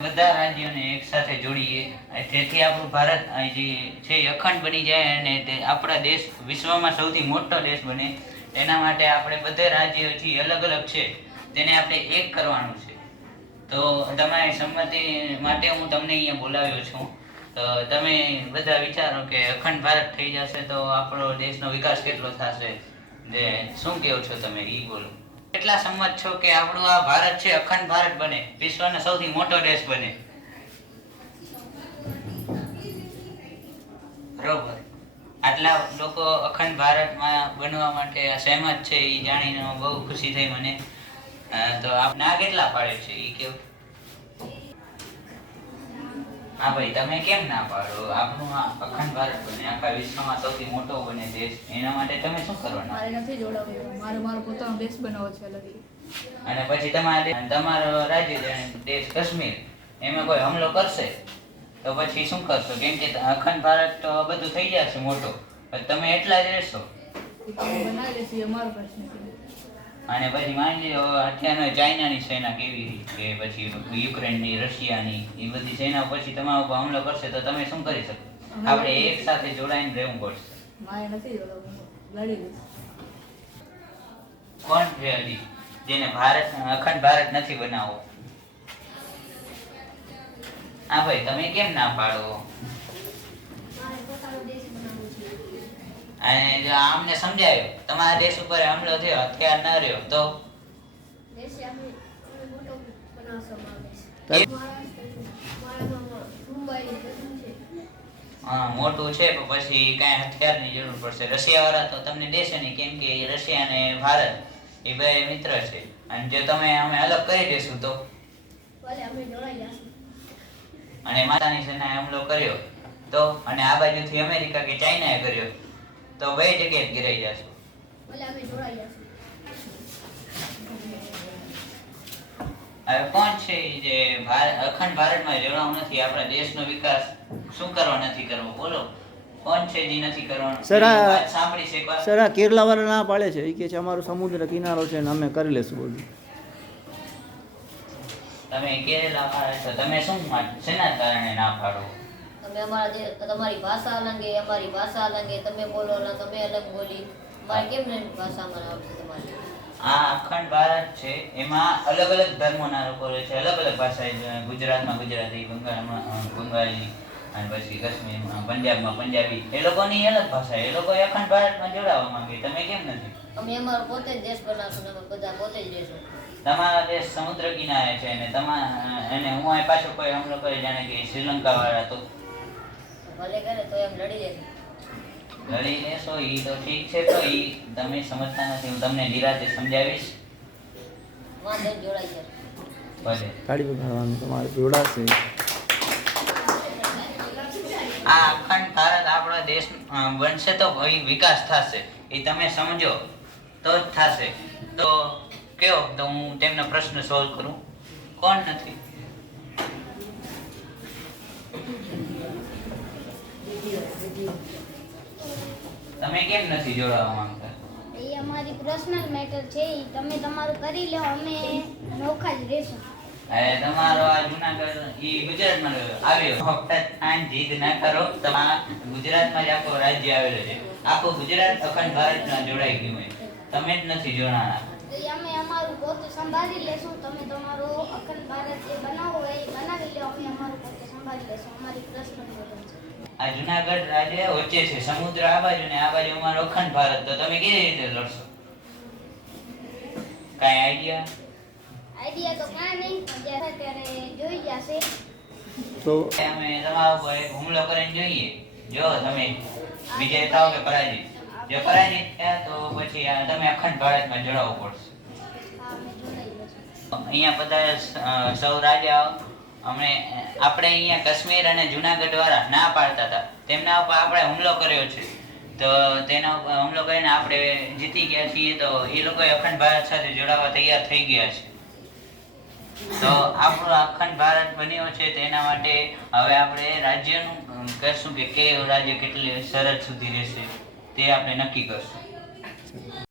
બધા રાજ્યોને એક સાથે જોડીએ તેથી આપણું ભારત જે છે અખંડ બની જાય અને આપણા દેશ વિશ્વમાં સૌથી મોટો દેશ બને તેના માટે આપણે બધા રાજ્યોથી અલગ અલગ છે તેને આપણે એક કરવાનું છે. તો તમારી સંમતિ માટે હું તમને અહીંયા બોલાવ્યો છું. તો તમે બધા વિચારો કે અખંડ ભારત થઈ જશે તો આપણો દેશનો વિકાસ કેટલો થશે, જે શું કહો છો તમે એ બોલો. કેટલા સંમત છો કે આપણું આ ભારત છે અખંડ ભારત બને, વિશ્વનો સૌથી મોટો દેશ બને? બરોબર. આટલા લોકો અખંડ ભારતમાં બનવા માટે સહેમત છે એ જાણીને બહુ ખુશી થઈ મને. તો આપ ના કેટલા પાડે છે એ કેવું? હા ભાઈ, તમે કેમ ના પાડો? આપણું આ અખંડ ભારત બને, આખા વિશ્વમાં સૌથી મોટો બને દેશ, એના માટે તમે શું કરવાના? મારે નથી જોડાવું, મારો પોતાનો દેશ બનાવવો છે અલગ. અને પછી તમારો રાજ્ય દેશ કાશ્મીર, એમાં કોઈ હુમલો કરશે તો પછી શું કરશો? કેમ કે અખંડ ભારત તો બધું થઈ જશે મોટો, તમે એટલા જ રહેશો. બનાવી લેશું, અમારો પ્રશ્ન છે. અને પછી માની લો અત્યારનો ચાઇનાની સેના કેવી રીતે, પછી યુક્રેનની, રશિયાની, એ બધી સેના પછી તમારા ઉપર હુમલો કરશે તો તમે શું કરી શકો? આપણે એક સાથે જોડાઈને રહેવું પડશે. મારે નથી જોડાવું, લડી લઈશ. કોણ છે હજી જેને ભારત અખંડ ભારત નથી બનાવવો? હા ભાઈ, તમે કેમ ના પાડો? અને જો આમને સમજાયો તમારા દેશ ઉપર હુમલો થયો, હથિયાર ન રહ્યો તો મોટું છે પણ પછી કઈ હથિયારની જરૂર પડશે. રશિયા વાળા તો તમને દેશે નહીં, કેમ કે રશિયા અને ભારત એ બે મિત્ર છે. અને જો અમે અલગ કરી દેશું તો અને માતાની સેનાએ હુમલો કર્યો તો, અને આ બાજુથી અમેરિકા કે ચાઇનાએ કર્યો તો બે જગ્યાએ ગિરાઈ જશું. હવે કોણ છે જે અખંડ ભારતમાં જોડાવું નથી, આપણા દેશનો વિકાસ શું કરવા નથી કરવો? બોલો, કોણ છે જે નથી કરવાનું? વાત સાંભળી છે એકવાર? સર, આ કેરલા વાળા ના પાડે છે, એ કે છે અમારો સમુદ્ર કિનારો છે ને અમે કરી લેશું બધું. તમે કેરલા વાળા છો, તમે શું શેના કારણે ના પાડો? તમે તમારી ભાષા અલગ, અમારી ભાષા અલગ, તમે બોલો ને તમે અલગ બોલી, મારે કેમ ને ભાષામાં આવશે તમારી? આ અખંડ ભારત છે, એમાં અલગ અલગ ધર્મોના લોકો રહે છે, અલગ અલગ ભાષા. ગુજરાતમાં ગુજરાતી, બંગાળમાં બંગાળી, અને પછી કાશ્મીરમાં, પંજાબમાં પંજાબી, એ લોકોની અલગ ભાષા. એ લોકો અખંડ ભારતમાં જોડાવા માંગે, તમે કેમ નથી? અમે અમારો પોતે જ દેશ બનાવશું ને અમે બધા પોતે જ રહેશું. તમારા દેશ સમુદ્ર કિનારે છે અને એને હું પાછો કોઈ હુમલો કરી, જાણે કે શ્રીલંકા વાળા, તો ભલે કરે તો એમ લડી લેશું. લડી લેશો એ તો ઠીક છે, તો એ તમે સમજતા નથી, હું તમને નિરાતે સમજાવીશ. વાંધો જોડાઈ જાય. ભલે. ગાડી વગાડવાનું તમારે જોડાશે. આ અખંડ ભારત આપણો દેશ બનશે તો વિકાસ થશે, એ તમે સમજો તો જ થશે. તો કયો, તો હું તેમનો પ્રશ્ન સોલ્વ કરું. કોણ નથી? તમે કેમ નથી જોડાવા માંગતા? એ અમારી પર્સનલ મેટર છે, તમે તમારું કરી લો, અમે નોખા જ રહેશું. અરે તમારો આ જુનાગઢ ઈ ગુજરાતમાં આવ્યો, આન જીદ ના કરો. તમારા ગુજરાતમાં જ આખો રાજ્ય આવેલો છે, આખું ગુજરાત અખંડ ભારતમાં જોડાઈ ગયું હોય, તમે જ નથી જોડાણા. અમે અમારું પોતે સંભાળી લેશું, તમે તમારો અખંડ ભારત જે બનાવવો હોય એ બનાવી લો, અમે અમારું પોતે સંભાળી લેશું. અમારી પર્સનલ મેટર છે. આ જુનાગઢ રાજ્ય વચ્ચે છે, સમુદ્ર આ બાજુ ને આ બાજુ અમારો અખંડ ભારત, તો તમે કેવી રીતે લડશો? કઈ આઈડિયા તો કાંઈ નહીં, જ્યારે ત્યારે જોઈ જશે. તો અમે તમારા ઉપર એક હુમલો કરીને જોઈએ, જો તમે વિજય થાવ કે પરાજિત. જો પરાજિત થયા તો પછી તમે અખંડ ભારતમાં જોડાવવું પડશે. અમે જોડાઈ જશું. અહીંયા બધા સૌ રાજાઓ આપણે અહીંયા કાશ્મીર અને જુનાગઢ વાળા ના પાડતા હતા, તેમના ઉપર આપણે હુમલો કર્યો છે, તો તેના ઉપર હુમલો કરીને આપણે જીતી ગયા છીએ. તો એ લોકો અખંડ ભારત સાથે જોડાવા તૈયાર થઈ ગયા છે. તો આપણો અખંડ ભારત બન્યો છે, તેના માટે હવે આપણે રાજ્યનું કરશું કે કયું રાજ્ય કેટલી સરહદ સુધી રહેશે તે આપણે નક્કી કરશું.